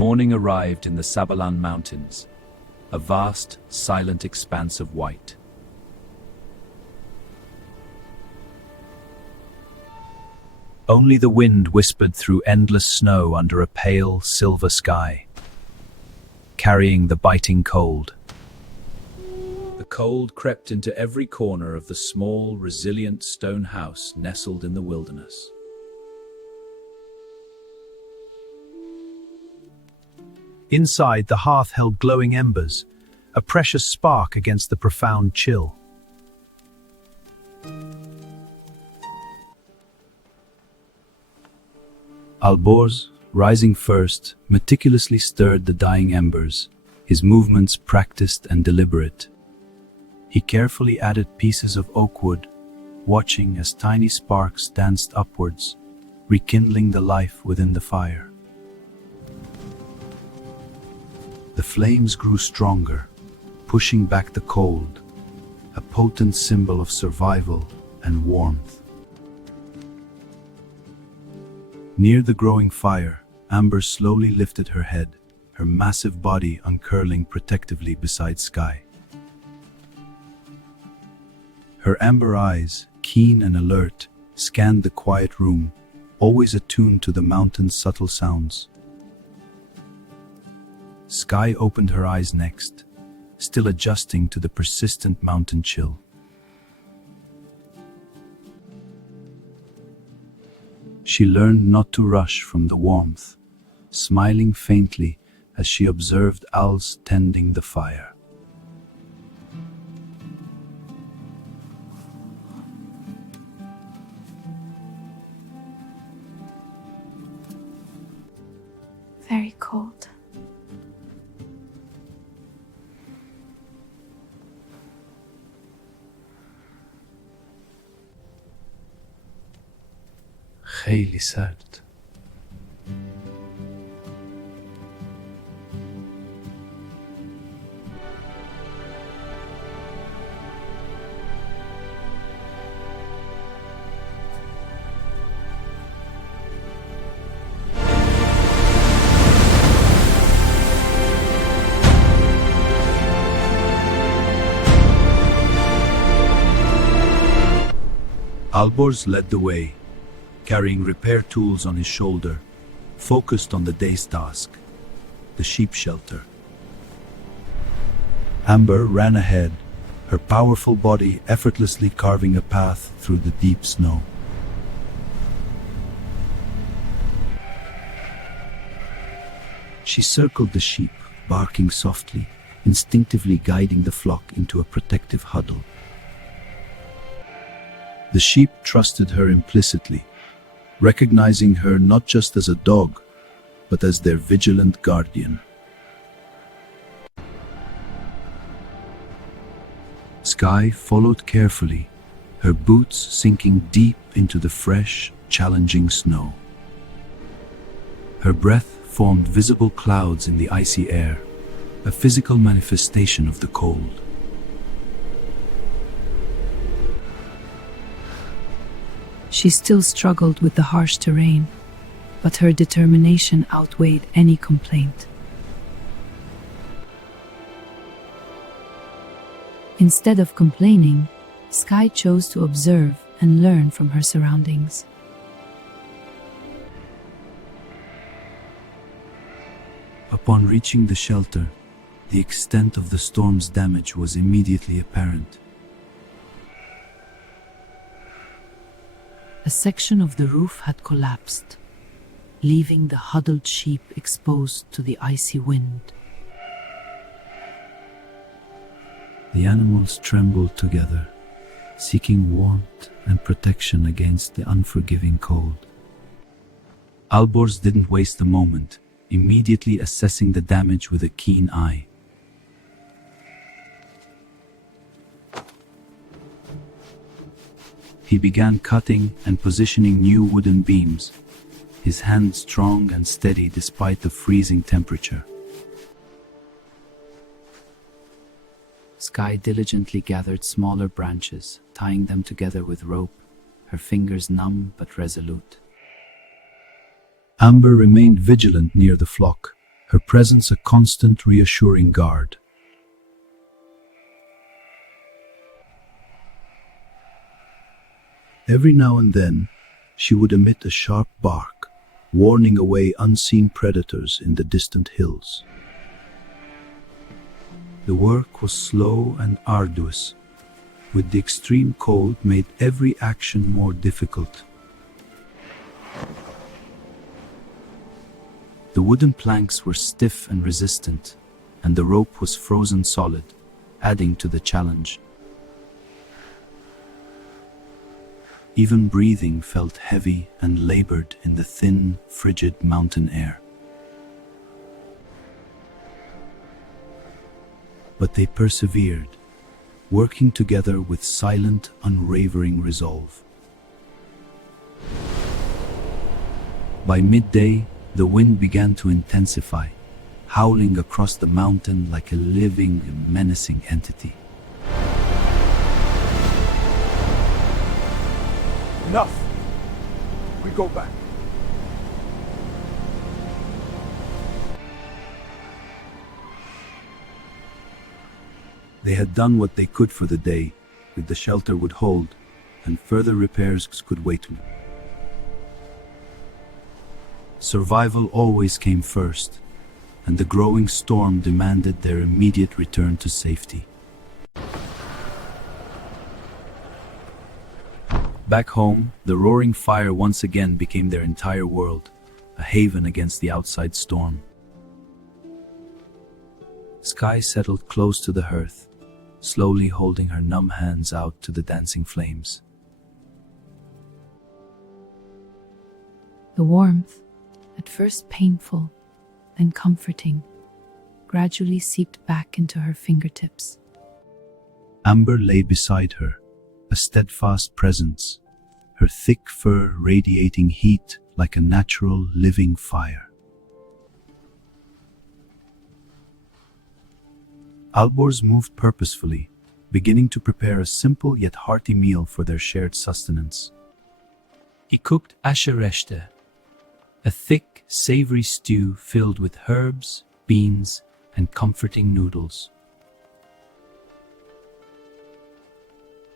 Morning arrived in the Sabalan Mountains, a vast, silent expanse of white. Only the wind whispered through endless snow under a pale, silver sky, carrying the biting cold. The cold crept into every corner of the small, resilient stone house nestled in the wilderness. Inside, the hearth held glowing embers, a precious spark against the profound chill. Alborz, rising first, meticulously stirred the dying embers, his movements practiced and deliberate. He carefully added pieces of oak wood, watching as tiny sparks danced upwards, rekindling the life within the fire. The flames grew stronger, pushing back the cold, a potent symbol of survival and warmth. Near the growing fire, Amber slowly lifted her head, her massive body uncurling protectively beside Skye. Her amber eyes, keen and alert, scanned the quiet room, always attuned to the mountain's subtle sounds. Skye opened her eyes next, still adjusting to the persistent mountain chill. She learned not to rush from the warmth, smiling faintly as she observed owls tending the fire. Very cold. خیلی سرد. Alborz led the way, carrying repair tools on his shoulder, focused on the day's task, the sheep shelter. Amber ran ahead, her powerful body effortlessly carving a path through the deep snow. She circled the sheep, barking softly, instinctively guiding the flock into a protective huddle. The sheep trusted her implicitly, recognizing her not just as a dog, but as their vigilant guardian. Skye followed carefully, her boots sinking deep into the fresh, challenging snow. Her breath formed visible clouds in the icy air, a physical manifestation of the cold. She still struggled with the harsh terrain, but her determination outweighed any complaint. Instead of complaining, Skye chose to observe and learn from her surroundings. Upon reaching the shelter, the extent of the storm's damage was immediately apparent. A section of the roof had collapsed, leaving the huddled sheep exposed to the icy wind. The animals trembled together, seeking warmth and protection against the unforgiving cold. Alborz didn't waste a moment, immediately assessing the damage with a keen eye. He began cutting and positioning new wooden beams, his hand strong and steady despite the freezing temperature. Skye diligently gathered smaller branches, tying them together with rope, her fingers numb but resolute. Amber remained vigilant near the flock, her presence a constant reassuring guard. Every now and then, she would emit a sharp bark, warning away unseen predators in the distant hills. The work was slow and arduous, with the extreme cold made every action more difficult. The wooden planks were stiff and resistant, and the rope was frozen solid, adding to the challenge. Even breathing felt heavy and labored in the thin, frigid mountain air. But they persevered, working together with silent, unwavering resolve. By midday, the wind began to intensify, howling across the mountain like a living and menacing entity. Enough! We go back. They had done what they could for the day, with the shelter would hold, and further repairs could wait. Survival always came first, and the growing storm demanded their immediate return to safety. Back home, the roaring fire once again became their entire world, a haven against the outside storm. Skye settled close to the hearth, slowly holding her numb hands out to the dancing flames. The warmth, at first painful, then comforting, gradually seeped back into her fingertips. Amber lay beside her, a steadfast presence, her thick fur radiating heat like a natural living fire. Alborz moved purposefully, beginning to prepare a simple yet hearty meal for their shared sustenance. He cooked ashereshte, a thick, savory stew filled with herbs, beans, and comforting noodles.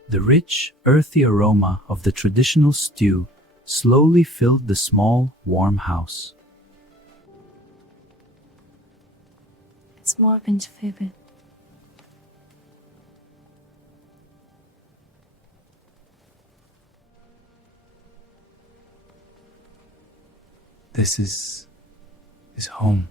The rich, earthy aroma of the traditional stew slowly filled the small, warm house. It's more binge favorite. This is home.